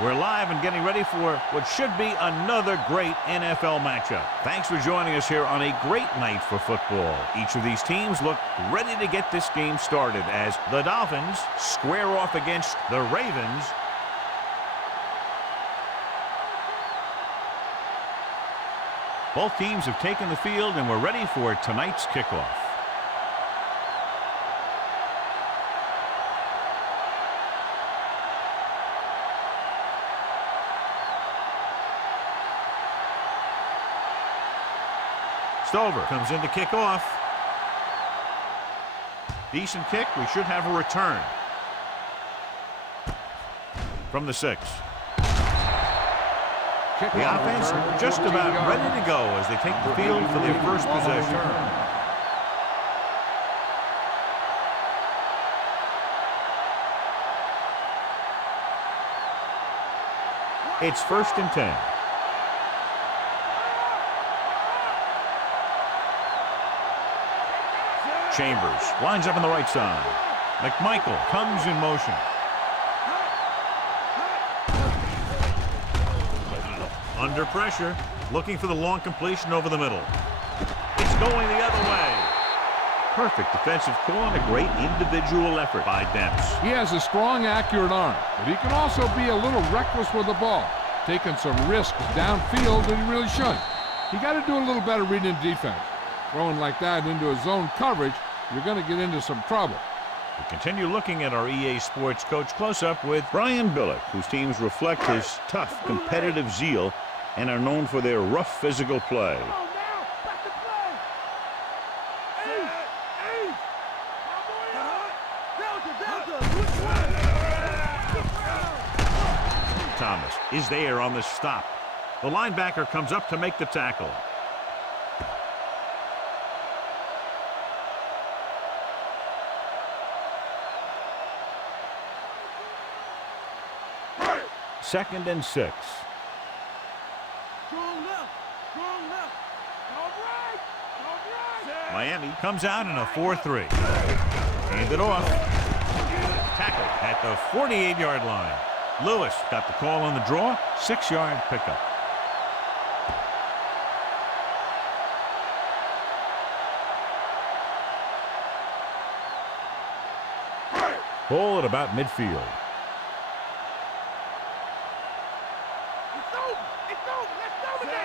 We're live and getting ready for what should be another great NFL matchup. Thanks for joining us here on a great night for football. Each of these teams look ready to get this game started as the Dolphins square off against the Ravens. Both teams have taken the field and we're ready for tonight's kickoff. Stover comes in to kick off. Decent kick. We should have a return. From the 6. The offense just about ready to go as they take the field for their first possession. It's 1st and 10. Chambers lines up on the right side. McMichael comes in motion. Under pressure, looking for the long completion over the middle. It's going the other way. Perfect defensive call and a great individual effort by Demps. He has a strong, accurate arm, but he can also be a little reckless with the ball, taking some risks downfield that he really shouldn't. You got to do a little better reading defense. Throwing like that into a zone coverage, you're going to get into some trouble. We continue looking at our EA Sports coach close-up with Brian Billick, whose teams reflect his tough, competitive zeal and are known for their rough physical play. Thomas is there on the stop. The linebacker comes up to make the tackle. Second and 6. Miami comes out in a 4-3. Hand it off. Tackle at the 48-yard line. Lewis got the call on the draw. 6-yard pickup. Ball at about midfield.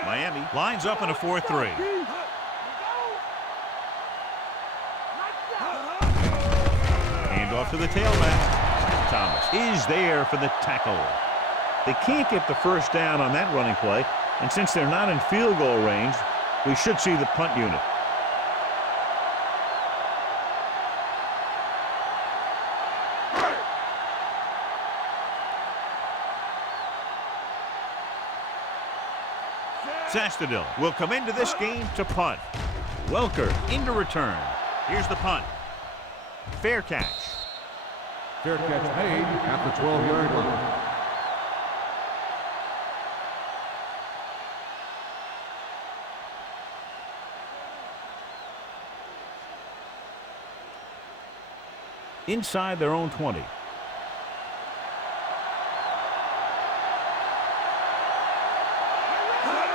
Miami lines up in a 4-3. Hand off to the tailback. Thomas is there for the tackle. They can't get the first down on that running play, and since they're not in field goal range, we should see the punt unit. Sastadil will come into this game to punt. Welker into return. Here's the punt. Fair catch. Fair catch made at the 12-yard line. Inside their own 20.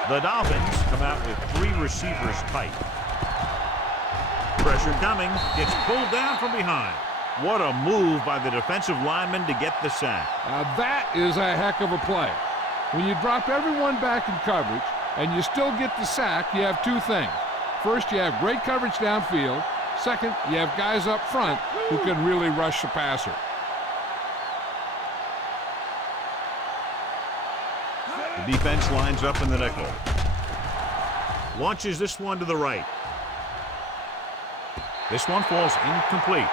The Dolphins come out with 3 receivers tight. Pressure coming. Gets pulled down from behind. What a move by the defensive lineman to get the sack. Now that is a heck of a play. When you drop everyone back in coverage and you still get the sack, you have 2 things. First, you have great coverage downfield. Second, you have guys up front who can really rush the passer. The defense lines up in the nickel. Launches this one to the right. This one falls incomplete.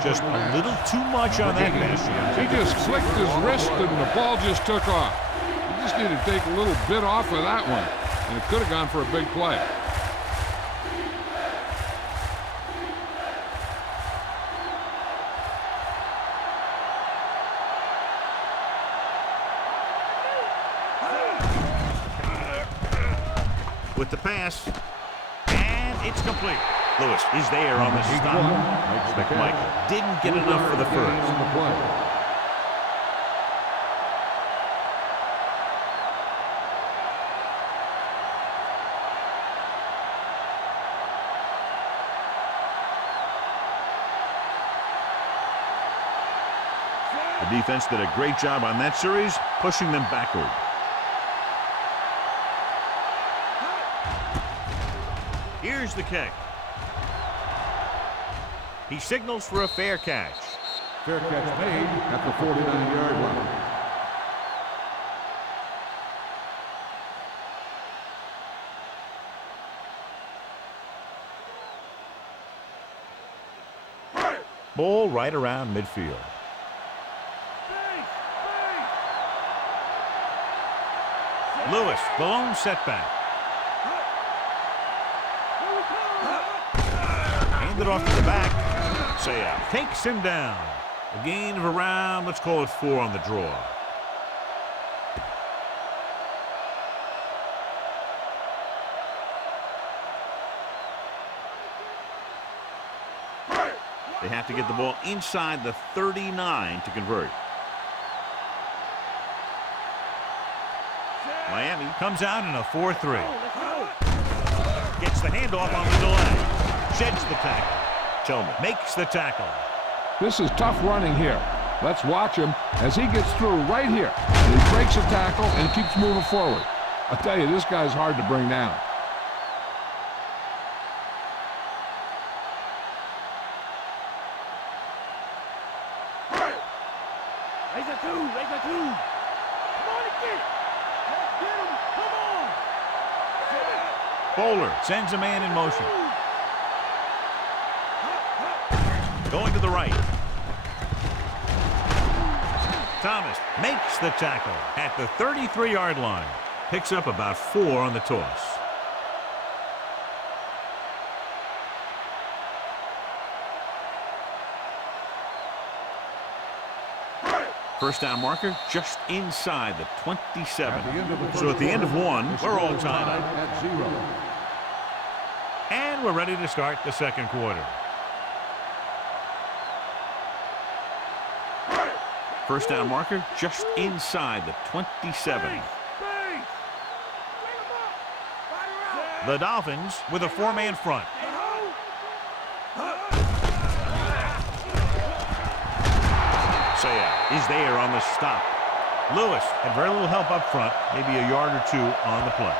Just a little too much on that pass. He just flicked his wrist and the ball just took off. He just needed to take a little bit off of that one, and it could have gone for a big play. With the pass, and it's complete. Lewis is there on the stop. McMichael didn't get enough for the first. The defense did a great job on that series, pushing them backward. Here's the kick. He signals for a fair catch. Fair catch made at the 49-yard line. Ball right around midfield. Lewis, the lone setback. Handed off to the back. Saya takes him down. A gain of around, let's call it 4 on the draw. They have to get the ball inside the 39 to convert. Miami comes out in a 4-3. Gets the handoff on the delay. Sheds the tackle. Tillman makes the tackle. This is tough running here. Let's watch him as he gets through right here. And he breaks a tackle and keeps moving forward. I'll tell you, this guy's hard to bring down. Bowler sends a man in motion. Going to the right. Thomas makes the tackle at the 33-yard line. Picks up about 4 on the toss. First down marker just inside the 27. So at the end of one, we're all tied up. At 0. And we're ready to start the second quarter. First down marker just inside the 27. The Dolphins with a 4-man front. Saya is there on the stop. Lewis had very little help up front, maybe a yard or 2 on the play.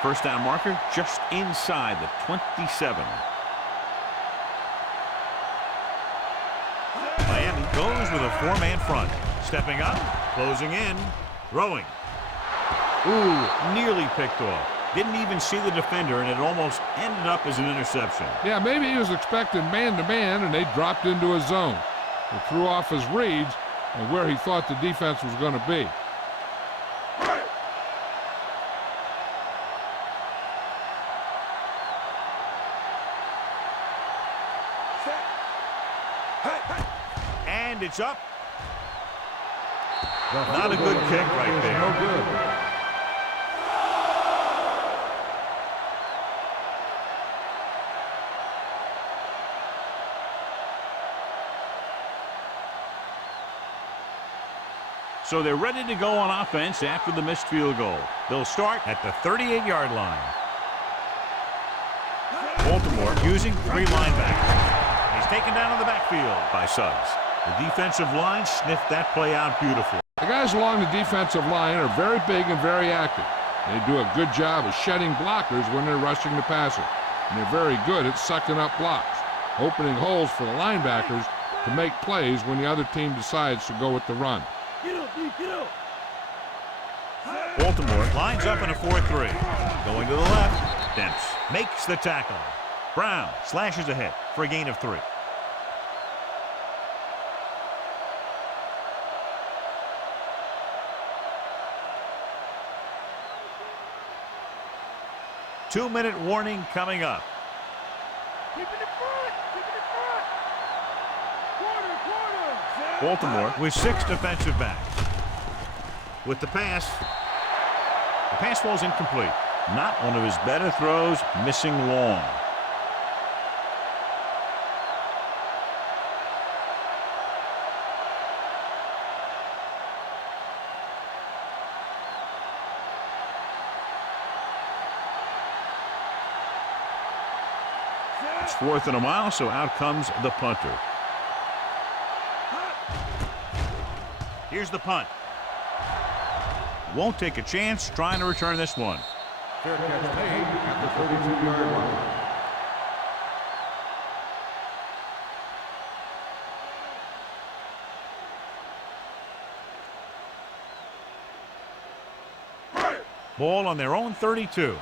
First down marker just inside the 27. Miami goes with a 4-man front. Stepping up, closing in, throwing. Ooh, nearly picked off. Didn't even see the defender, and it almost ended up as an interception. Yeah, maybe he was expecting man-to-man, and they dropped into a zone. He threw off his reads and where he thought the defense was going to be. And it's up. Not a good kick right there. No good. So they're ready to go on offense after the missed field goal. They'll start at the 38-yard line. Baltimore using 3 linebackers. He's taken down in the backfield by Suggs. The defensive line sniffed that play out beautifully. The guys along the defensive line are very big and very active. They do a good job of shedding blockers when they're rushing the passer. And they're very good at sucking up blocks, opening holes for the linebackers to make plays when the other team decides to go with the run. Baltimore lines up in a 4-3. Going to the left. Dempsey makes the tackle. Brown slashes ahead for a gain of 3. Two-minute warning coming up. Baltimore with 6 defensive backs. With the pass falls incomplete. Not one of his better throws, missing long. It's 4th and a mile, so out comes the punter. Here's the punt. Won't take a chance trying to return this one. Fair catch made at the 32-yard line. Ball on their own 32.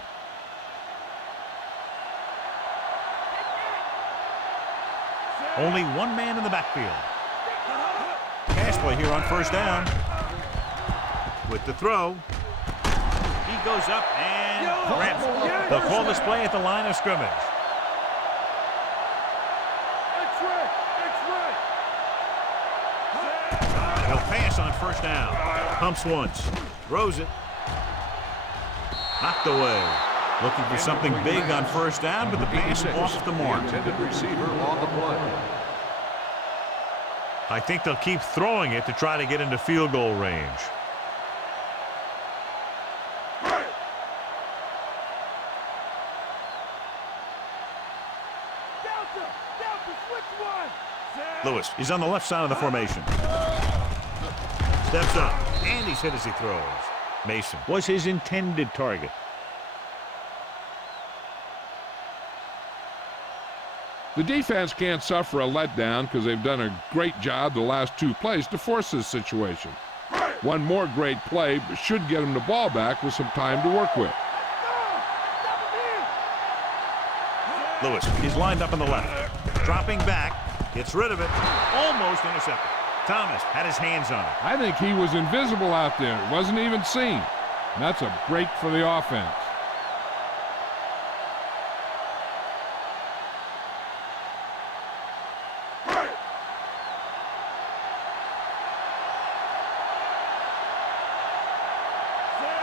Only one man in the backfield. Pass play here on 1st down. With the throw. He goes up and grabs it. They'll call this play at the line of scrimmage. He'll pass on 1st down. Pumps once. Throws it. Knocked away. Looking for something big on 1st down, but the pass off the mark. Intended receiver on the play. I think they'll keep throwing it to try to get into field goal range. Lewis is on the left side of the formation. Steps up, and he's hit as he throws. Mason was his intended target. The defense can't suffer a letdown because they've done a great job the last 2 plays to force this situation. One more great play should get them the ball back with some time to work with. Lewis is lined up on the left. Dropping back, gets rid of it, almost intercepted. Thomas had his hands on it. I think he was invisible out there. Wasn't even seen. And that's a break for the offense.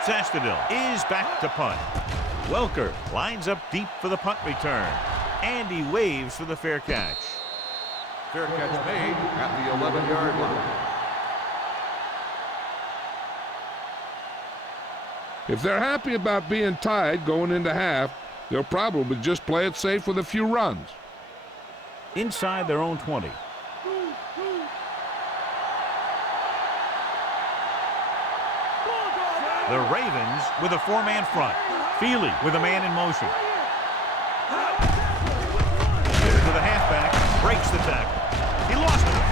Sastadil is back to punt. Welker lines up deep for the punt return. And he waves for the fair catch. Fair catch made at the 11-yard line. If they're happy about being tied going into half, they'll probably just play it safe with a few runs. Inside their own 20. The Ravens with a 4-man front. Feely with a man in motion. To the halfback, breaks the tackle. He lost it.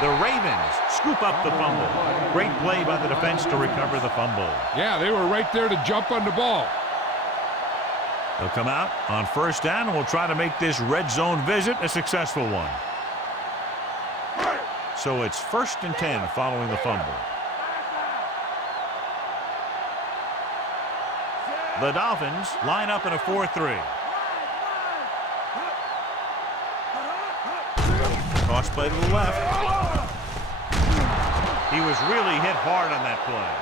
The Ravens scoop up the fumble. Great play by the defense to recover the fumble. Yeah, they were right there to jump on the ball. They'll come out on 1st down and will try to make this red zone visit a successful one. So it's 1st and 10 following the fumble. The Dolphins line up in a 4-3. Toss play to the left. He was really hit hard on that play.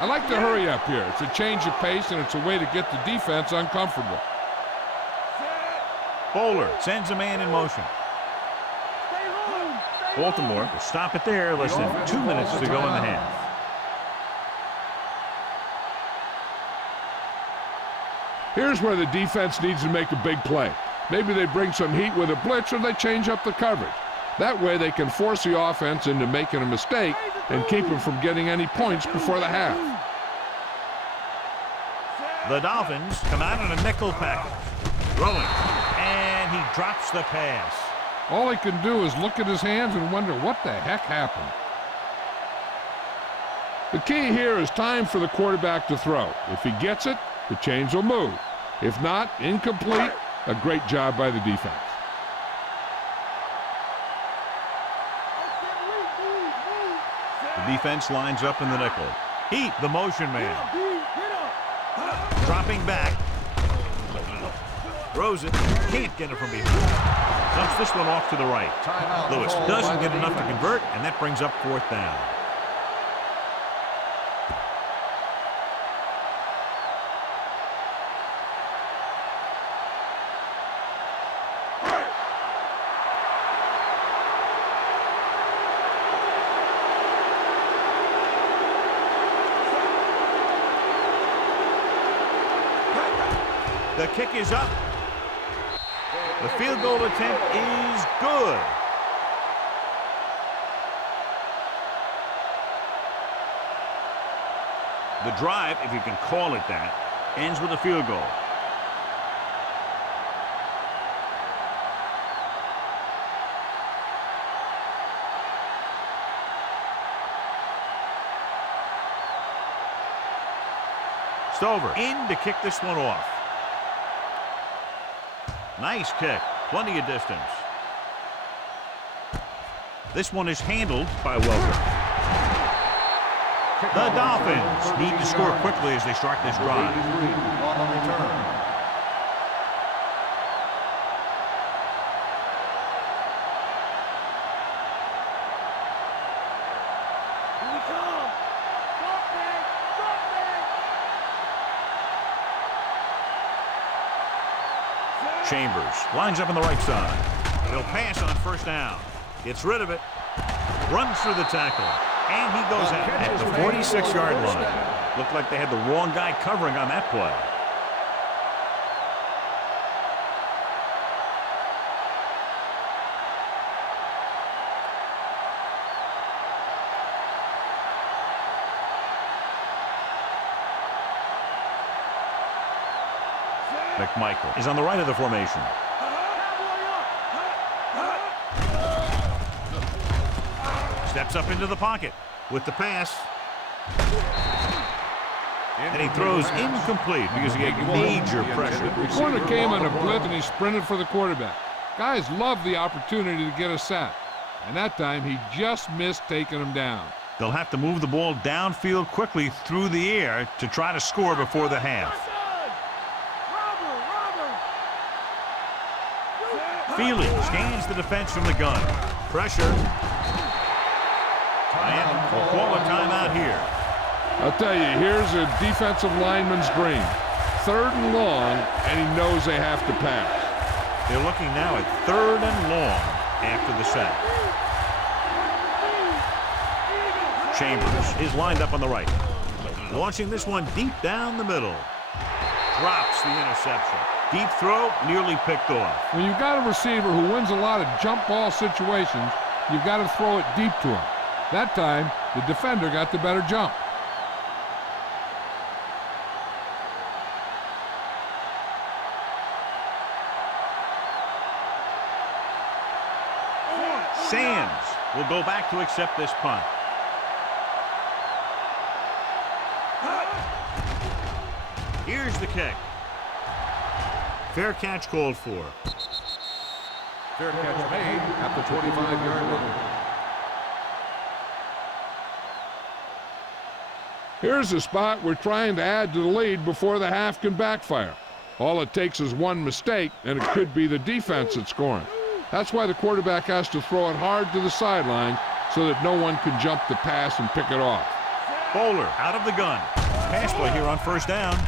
I like to hurry up here. It's a change of pace, and it's a way to get the defense uncomfortable. Bowler sends a man in motion. Baltimore will stop it there. Less than 2 minutes to go in the half. Here's where the defense needs to make a big play. Maybe they bring some heat with a blitz, or they change up the coverage. That way they can force the offense into making a mistake and keep them from getting any points before the half. The Dolphins come out in a nickel package. Throwing. And he drops the pass. All he can do is look at his hands and wonder what the heck happened. The key here is time for the quarterback to throw. If he gets it, the chains will move. If not, incomplete. A great job by the defense. The defense lines up in the nickel. Heat, the motion man. Dropping back. Throws it. Can't get it from behind. Dumps this one off to the right. Lewis doesn't get enough to convert, and that brings up 4th down. The kick is up. The field goal attempt is good. The drive, if you can call it that, ends with a field goal. Stover in to kick this one off. Nice kick. Plenty of distance. This one is handled by Welker. The Dolphins need to score quickly as they start this drive. On the return. Here we come. Drop back, drop back. Chambers lines up on the right side. He'll pass on first down. Gets rid of it. Runs through the tackle. And he goes out at the 46-yard line. Looked like they had the wrong guy covering on that play. McMichael is on the right of the formation. Steps up into the pocket with the pass. And he throws incomplete because he had major pressure. The corner came on a blitz and he sprinted for the quarterback. Guys love the opportunity to get a sack. And that time he just missed taking him down. They'll have to move the ball downfield quickly through the air to try to score before the half. Feely scans the defense from the gun. Pressure. We'll call a timeout here. I'll tell you, here's a defensive lineman's dream. 3rd and long, and he knows they have to pass. They're looking now at 3rd and long after the sack. Chambers is lined up on the right. Launching this one deep down the middle. Drops the interception. Deep throw, nearly picked off. When you've got a receiver who wins a lot of jump ball situations, you've got to throw it deep to him. That time, the defender got the better jump. Sands will go back to accept this punt. Here's the kick. Fair catch called for. Fair catch made at the 25-yard line. Here's a spot we're trying to add to the lead before the half can backfire. All it takes is one mistake, and it could be the defense that's scoring. That's why the quarterback has to throw it hard to the sideline so that no one can jump the pass and pick it off. Bowler out of the gun. Pass play here on first down.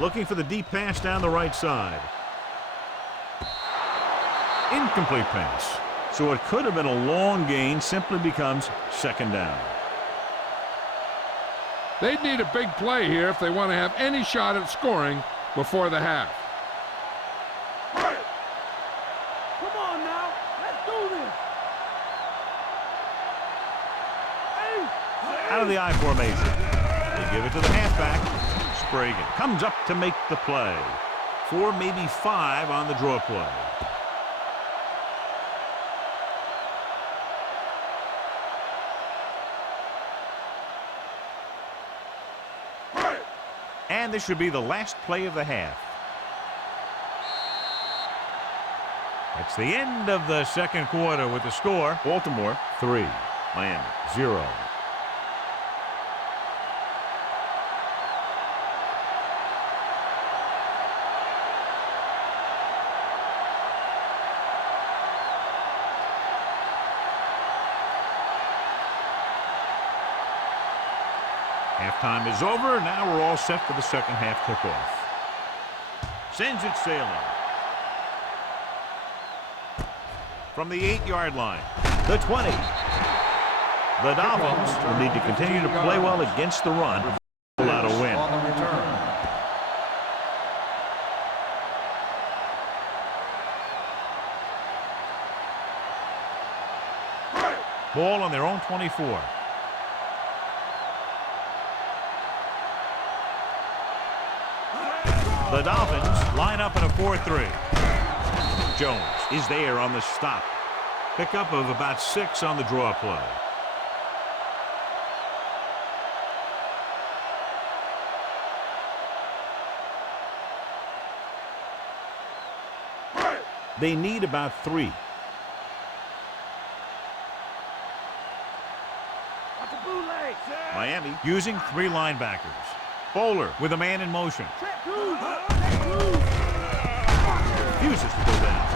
Looking for the deep pass down the right side. Incomplete pass. So it could have been a long gain, simply becomes 2nd down. They'd need a big play here if they want to have any shot at scoring before the half. Come on now, let's do this. Out of the I formation. They give it to the halfback. Spragan comes up to make the play. 4, maybe 5 on the draw play. And this should be the last play of the half. It's the end of the 2nd quarter with the score. Baltimore 3, Miami 0. Halftime is over. Now we're all set for the 2nd half kickoff. Sends it sailing. From the 8-yard line, the 20. The Dolphins will need to continue to play well against the run to pull out a win. On the return. Ball on their own 24. The Dolphins line up in a 4-3. Jones is there on the stop. Pickup of about 6 on the draw play. They need about 3. Miami using 3 linebackers. Bowler with a man in motion. Refuses to go down.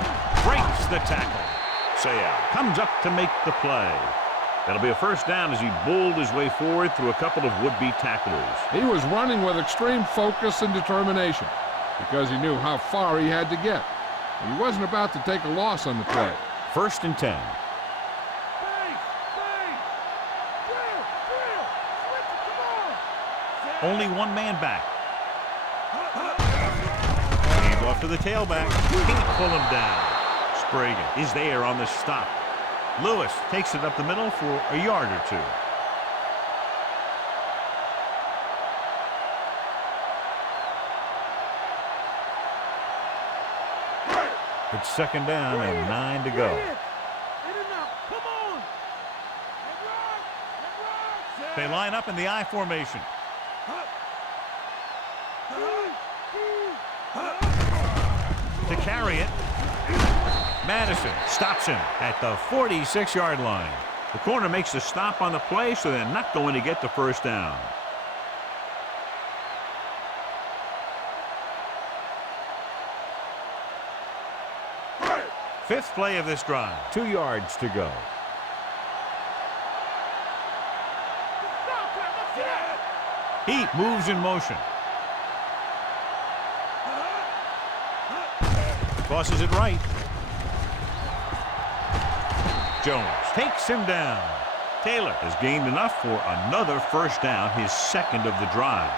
Breaks the tackle. Sayal comes up to make the play. That'll be a first down as he bowled his way forward through a couple of would-be tacklers. He was running with extreme focus and determination because he knew how far he had to get. He wasn't about to take a loss on the play. First and 10. Only one man back. Hand off to the tailback. Can't pull him down. Sprague is there on the stop. Lewis takes it up the middle for a yard or 2. It's second down and 9 to go. They line up in the I formation. To carry it, Madison stops him at the 46-yard line. The corner makes the stop on the play, so they're not going to get the first down. Fifth play of this drive. 2 yards to go. He moves in motion. Tosses it right. Jones takes him down. Taylor has gained enough for another first down, his second of the drive.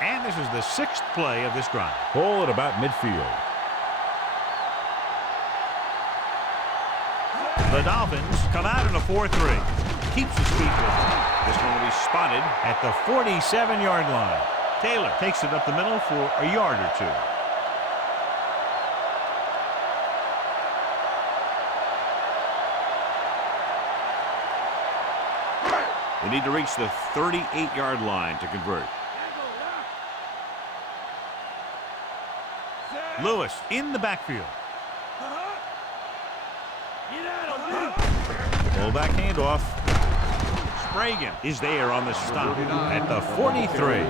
And this is the 6th play of this drive. Ball at about midfield. The Dolphins come out in a 4-3. Keeps his feet with him. This one will be spotted at the 47-yard line. Taylor takes it up the middle for a yard or 2. They need to reach the 38-yard line to convert. Lewis in the backfield. Fullback handoff. Sprague is there on the stop at the 43.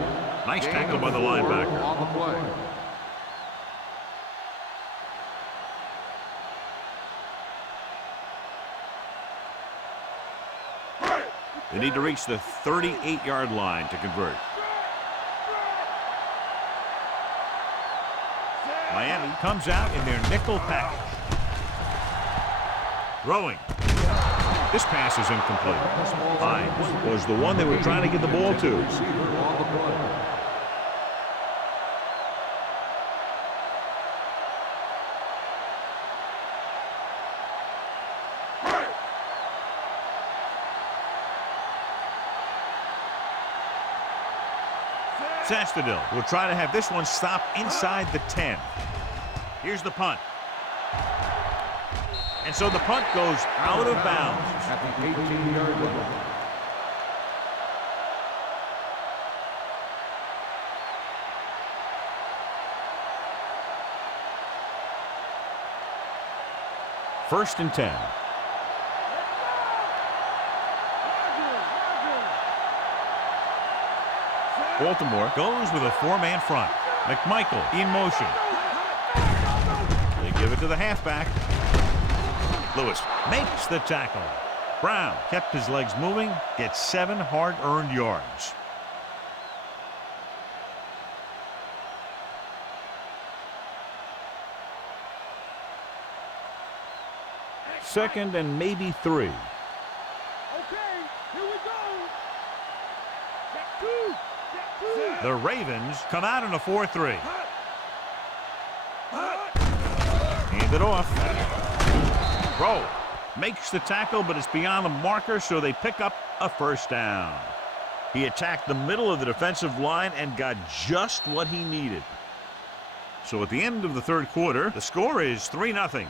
Nice tackle by the linebacker. On the play. They need to reach the 38-yard line to convert. Miami comes out in their nickel package. Throwing. This pass is incomplete. Hines was the one they were trying to get the ball to. Sastadil will try to have this one stop inside the 10. Here's the punt. And so the punt goes out of bounds. At the 18-yard line. First and 10. Baltimore goes with a 4-man front. McMichael in motion. They give it to the halfback. Lewis makes the tackle. Brown kept his legs moving, gets 7 hard-earned yards. Second and maybe 3. Okay, here we go. Check 2. Check 2. The Ravens come out in a 4-3. Hand it off. Roll. Makes the tackle, but it's beyond the marker, so they pick up a first down. He attacked the middle of the defensive line and got just what he needed. So at the end of the third quarter, the score is 3-0.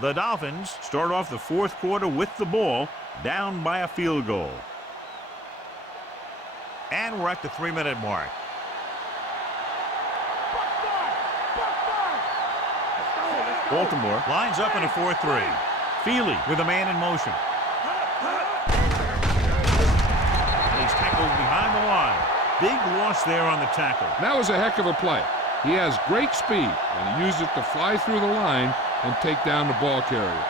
The Dolphins start off the fourth quarter with the ball, down by a field goal. And we're at the 3-minute mark. Baltimore lines up in a 4-3. Feely with a man in motion. And he's tackled behind the line. Big loss there on the tackle. That was a heck of a play. He has great speed, and he used it to fly through the line and take down the ball carrier.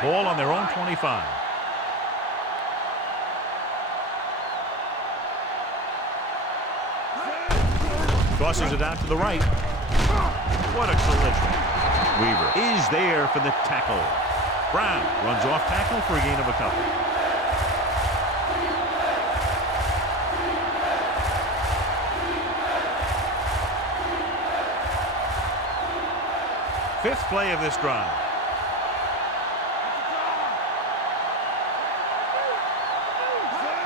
Ball on their own 25. Tosses it out to the right. What a collision. Weaver is there for the tackle. Brown runs off tackle for a gain of a couple. Fifth play of this drive.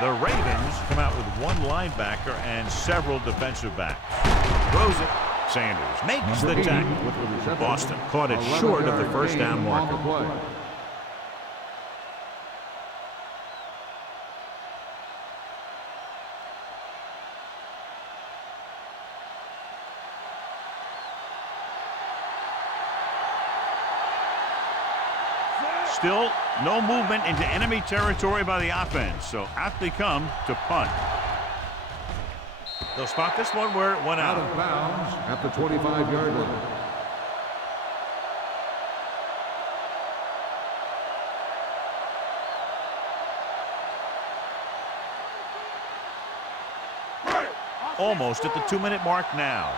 The Ravens come out with one linebacker and several defensive backs. Throws it. Sanders makes the tackle. Boston caught it short of the first down marker. Still no movement into enemy territory by the offense, so out they come to punt. They'll spot this one where it went out. Out of bounds at the 25-yard line. Almost at the 2-minute mark now.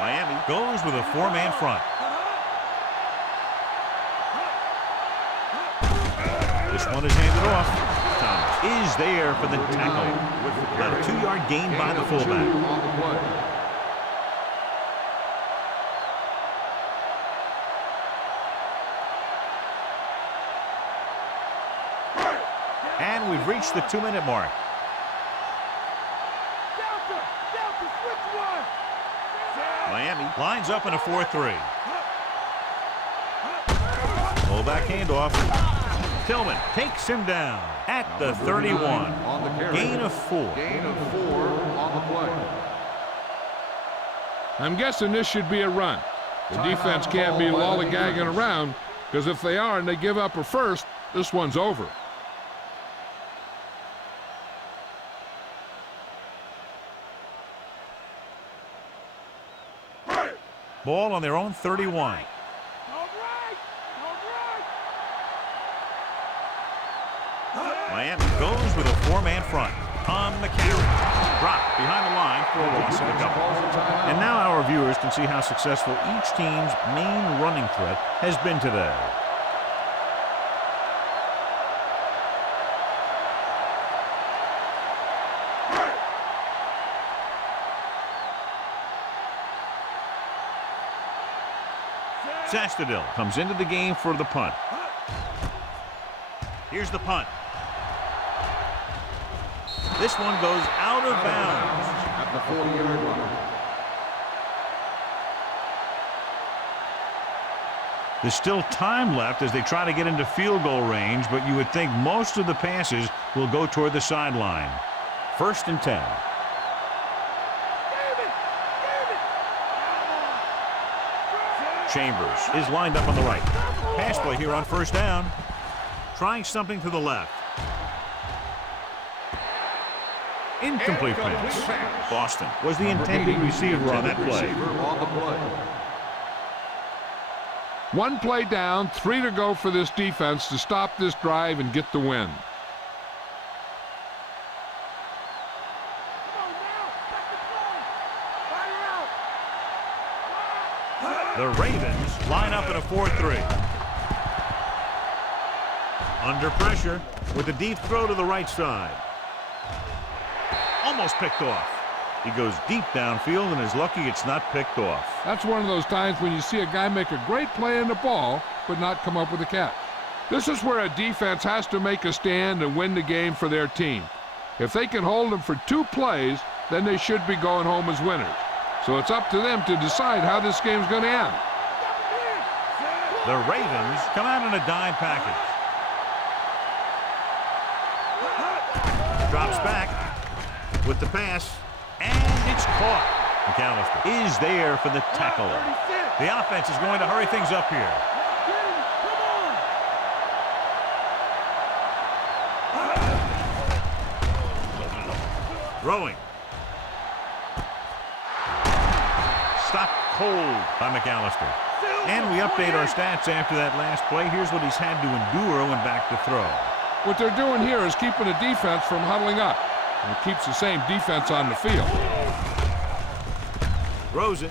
Miami goes with a 4-man front. This one is handed off. Thomas is there for the tackle. About a 2-yard gain by the fullback. And we've reached the 2-minute mark. Miami lines up in a 4-3. Fullback handoff. Tillman takes him down at the 31. Gain of 4. Gain of 4 on the play. I'm guessing this should be a run. The defense can't be lollygagging around, because if they are and they give up a first, this one's over. Ball on their own 31. Miami goes with a 4-man front. On the carry. Drop behind the line for a loss of a couple. And now our viewers can see how successful each team's main running threat has been today. Zastadil comes into the game for the punt. Here's the punt. This one goes out of bounds. At the 40-yard line. There's still time left as they try to get into field goal range, but you would think most of the passes will go toward the sideline. 1st and 10. Chambers is lined up on the right. Pass play here on 1st down. Trying something to the left. Incomplete pass. Boston was the intended receiver on that play. One play down, 3 to go for this defense to stop this drive and get the win. The Ravens line up in a 4-3. Under pressure with a deep throw to the right side. Almost picked off. He goes deep downfield and is lucky it's not picked off. That's one of those times when you see a guy make a great play in the ball, but not come up with a catch. This is where a defense has to make a stand and win the game for their team. If they can hold them for 2 plays, then they should be going home as winners. So it's up to them to decide how this game's going to end. The Ravens come out in a dime package. Drops back with the pass, and it's caught. McAllister is there for the tackle. The offense is going to hurry things up here. Throwing. Stopped cold by McAllister. And we update our stats after that last play. Here's what he's had to endure when back to throw. What they're doing here is keeping the defense from huddling up. And it keeps the same defense on the field. Throws it.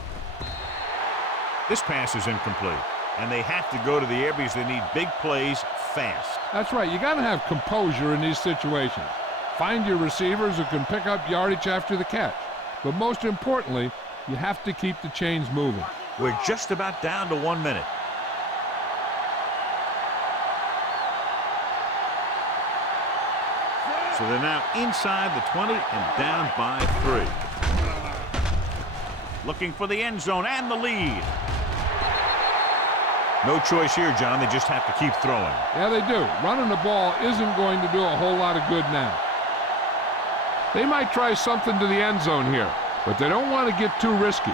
This pass is incomplete. And they have to go to the air because they need big plays fast. That's right. You got to have composure in these situations. Find your receivers who can pick up yardage after the catch. But most importantly, you have to keep the chains moving. We're just about down to 1 minute. So they're now inside the 20 and down by 3. Looking for the end zone and the lead. No choice here, John. They just have to keep throwing. Yeah, they do. Running the ball isn't going to do a whole lot of good now. They might try something to the end zone here, but they don't want to get too risky.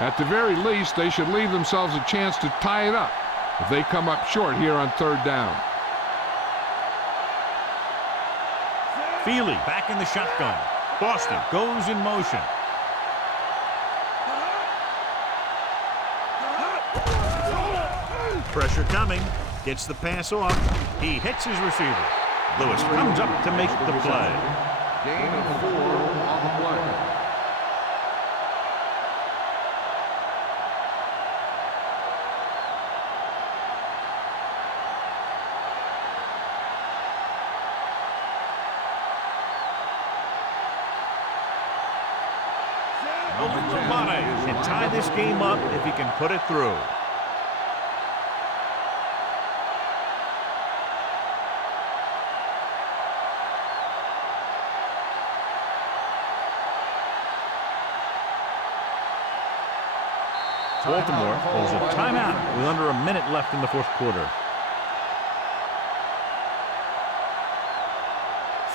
At the very least, they should leave themselves a chance to tie it up if they come up short here on 3rd down. Feely back in the shotgun. Boston goes in motion. Pressure coming. Gets the pass off. He hits his receiver. Lewis comes up to make the play. Gain of 4 on the play. And tie this game up if he can put it through. Baltimore calls a timeout with under a minute left in the 4th quarter.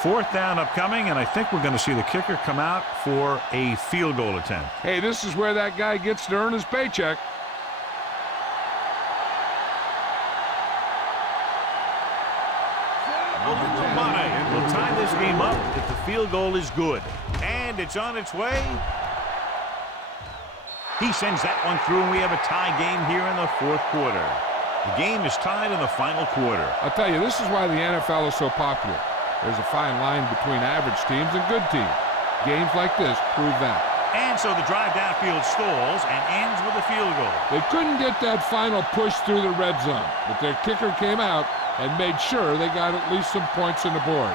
4th down upcoming, and I think we're going to see the kicker come out for a field goal attempt. Hey, this is where that guy gets to earn his paycheck. Will tie this game up if the field goal is good. And it's on its way. He sends that one through, and we have a tie game here in the 4th quarter. The game is tied in the final quarter. I'll tell you, this is why the NFL is so popular. There's a fine line between average teams and good teams. Games like this prove that. And so the drive downfield stalls and ends with a field goal. They couldn't get that final push through the red zone, but their kicker came out and made sure they got at least some points on the board.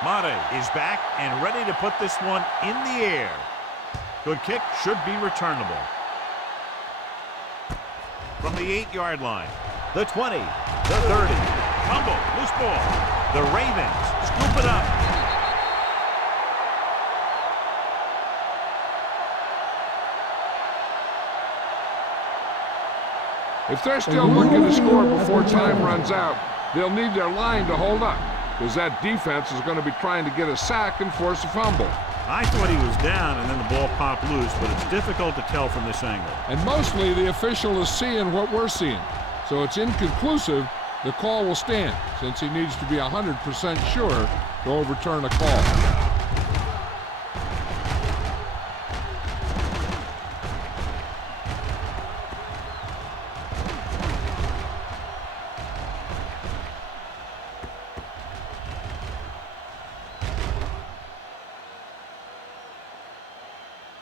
Mate is back and ready to put this one in the air. Good kick, should be returnable. From the 8-yard line, the 20, the 30. Fumble, loose ball. The Ravens scoop it up. If they're still looking to score before time runs out, they'll need their line to hold up, because that defense is going to be trying to get a sack and force a fumble. I thought he was down and then the ball popped loose, but it's difficult to tell from this angle. And mostly the official is seeing what we're seeing. So it's inconclusive. The call will stand, since he needs to be 100% sure to overturn a call.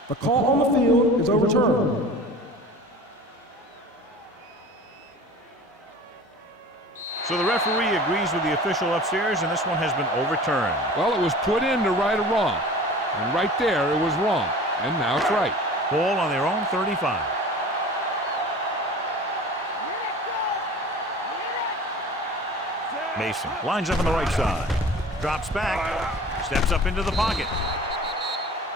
The call on the field is overturned. So the referee agrees with the official upstairs, and this one has been overturned. Well, it was put in to right a wrong. And right there, it was wrong. And now it's right. Ball on their own 35. Mason lines up on the right side. Drops back. Steps up into the pocket.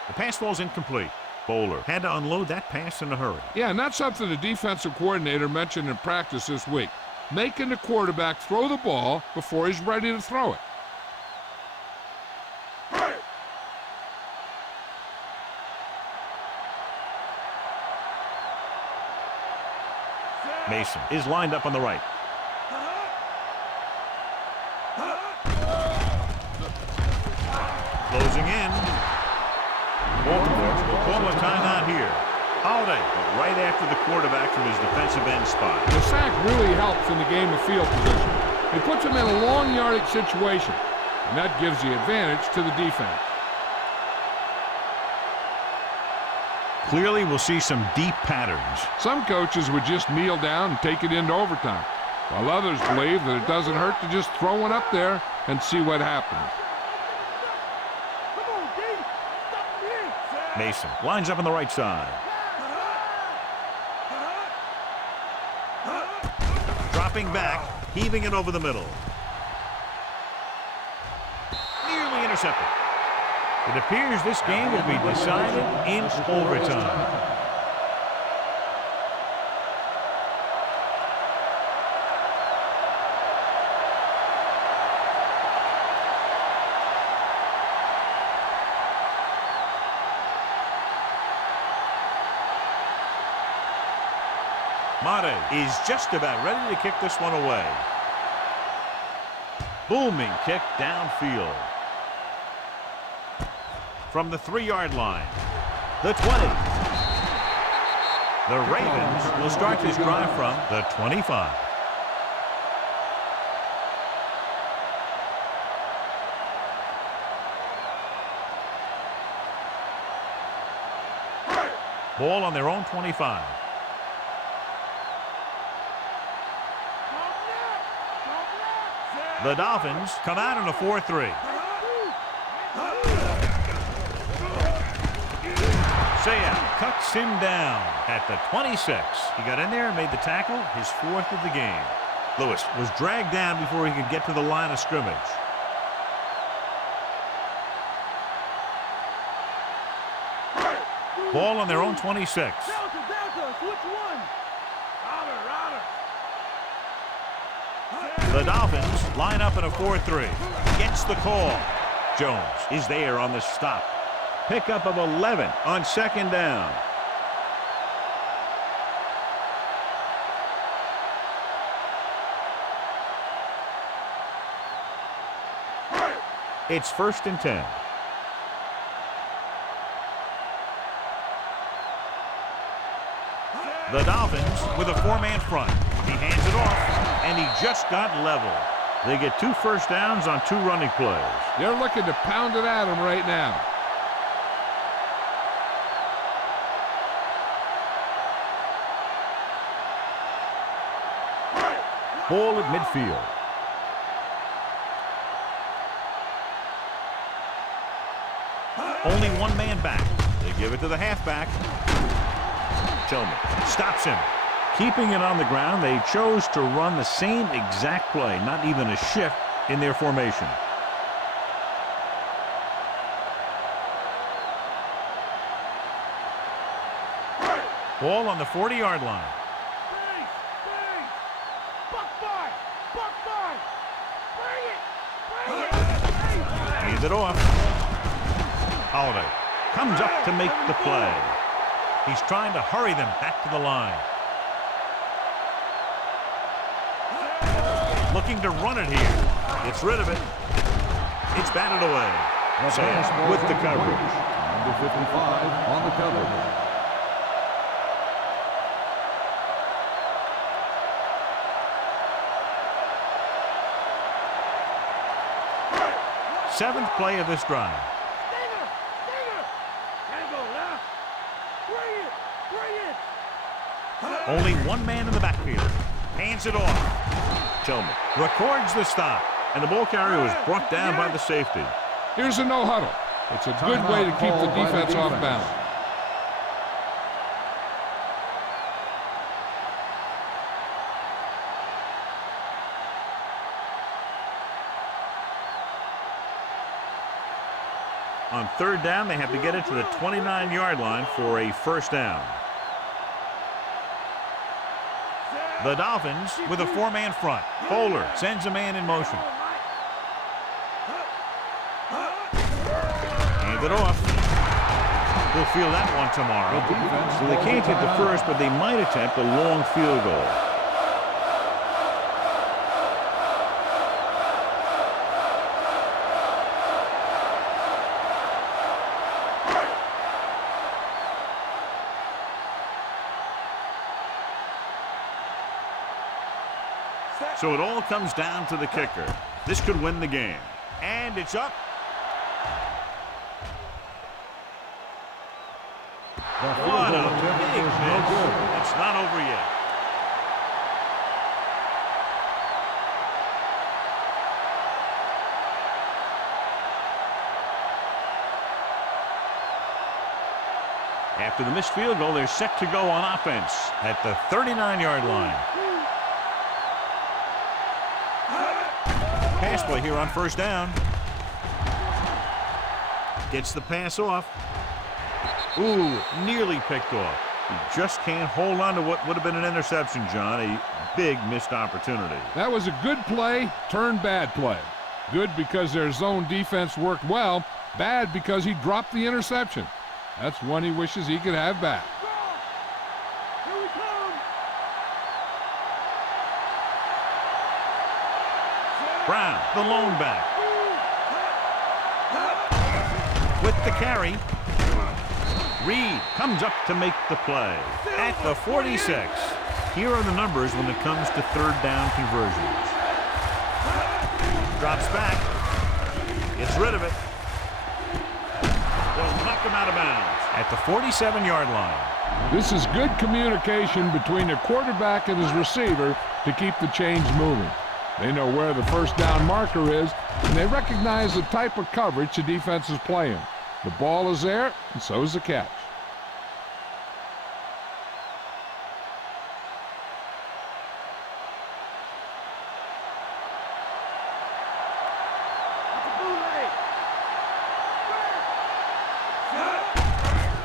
The pass falls incomplete. Bowler had to unload that pass in a hurry. Yeah, and that's something the defensive coordinator mentioned in practice this week. Making the quarterback throw the ball before he's ready to throw it. Mason is lined up on the right. Closing in. Baltimore will call a timeout here. Holiday, right after the quarterback from his defensive end spot. The sack really helps in the game of field position. It puts him in a long yardage situation, and that gives the advantage to the defense. Clearly, we'll see some deep patterns. Some coaches would just kneel down and take it into overtime, while others believe that it doesn't hurt to just throw one up there and see what happens. Mason lines up on the right side. Dropping back, heaving it over the middle. Nearly intercepted. It appears this game will be decided in overtime. Madden is just about ready to kick this one away. Booming kick downfield. From the 3-yard line. The 20. The Ravens will start this drive from the 25. Ball on their own 25. The Dolphins come out in a 4-3. Saya cuts him down at the 26. He got in there and made the tackle, his 4th of the game. Lewis was dragged down before he could get to the line of scrimmage. Ball on their own 26. The Dolphins line up in a 4-3. Gets the call. Jones is there on the stop. Pickup of 11 on 2nd down. It's 1st and 10. The Dolphins with a 4-man front. He hands it off, and he just got level. They get 2 first downs on 2 running plays. They're looking to pound it at him right now. Ball at midfield. Only 1 man back. They give it to the halfback. Tillman stops him. Keeping it on the ground, they chose to run the same exact play, not even a shift in their formation. Ball on the 40-yard line. Hands it off. Holiday comes up to make the play. He's trying to hurry them back to the line. Looking to run it here. Gets rid of it. It's batted away. Sam with the coverage. Number 55 on the coverage. Seventh play of this drive. Only 1 man in the backfield. Hands it off. Tillman records the stop. And the ball carrier was brought down by the safety. Here's a no huddle. It's a good way to keep the defense off balance. On third down, they have to get it to the 29-yard line for a first down. The Dolphins with a four-man front. Bowler sends a man in motion. Hand it off. We'll field that one tomorrow. So they can't get the first, but they might attempt a long field goal. So it all comes down to the kicker. This could win the game. And it's up. What a big miss. It's not over yet. After the missed field goal, they're set to go on offense at the 39-yard line. Pass play here on first down. Gets the pass off. Ooh, nearly picked off. He just can't hold on to what would have been an interception, John. A big missed opportunity. That was a good play, turned bad play. Good because their zone defense worked well. Bad because he dropped the interception. That's one he wishes he could have back. Here we come. Brown, the lone back. With the carry. Reed comes up to make the play. At the 46. Here are the numbers when it comes to third down conversions. Drops back. Gets rid of it. They'll knock him out of bounds at the 47-yard line. This is good communication between the quarterback and his receiver to keep the chains moving. They know where the first down marker is, and they recognize the type of coverage the defense is playing. The ball is there, and so is the catch.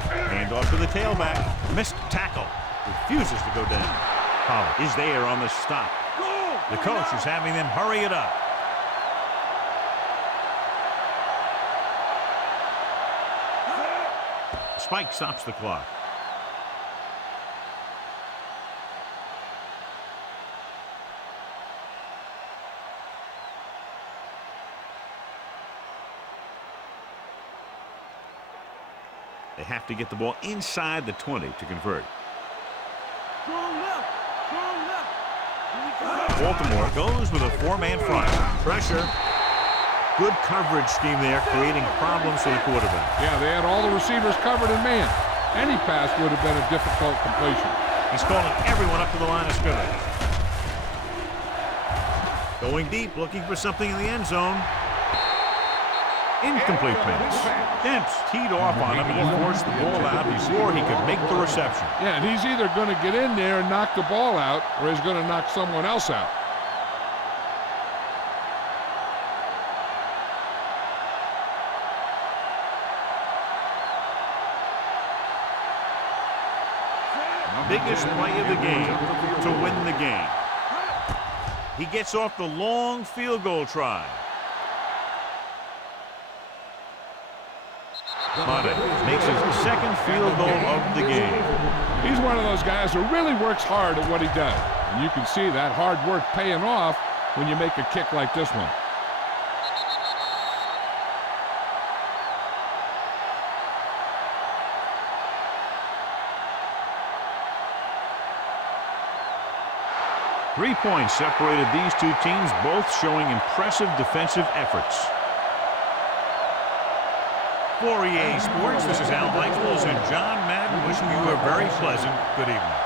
Hand off to the tailback. Missed tackle. Refuses to go down. Pollard is there on the stop. The coach is having them hurry it up. Spike stops the clock. They have to get the ball inside the 20 to convert. Baltimore goes with a four-man front. Pressure. Good coverage scheme there, creating problems for the quarterback. Yeah, they had all the receivers covered in man. Any pass would have been a difficult completion. He's calling everyone up to the line of scrimmage. Going deep, looking for something in the end zone. Incomplete pass. Demp's teed off on him and he forced the ball out before he could make the reception. Yeah, and he's either going to get in there and knock the ball out, or he's going to knock someone else out. Biggest play of the game to win the game. He gets off the long field goal try. Madden makes his second field goal of the game. He's one of those guys who really works hard at what he does. And you can see that hard work paying off when you make a kick like this one. Three points separated these two teams, both showing impressive defensive efforts. For EA Sports, this is Al Michaels and John Madden wishing you a very pleasant good evening.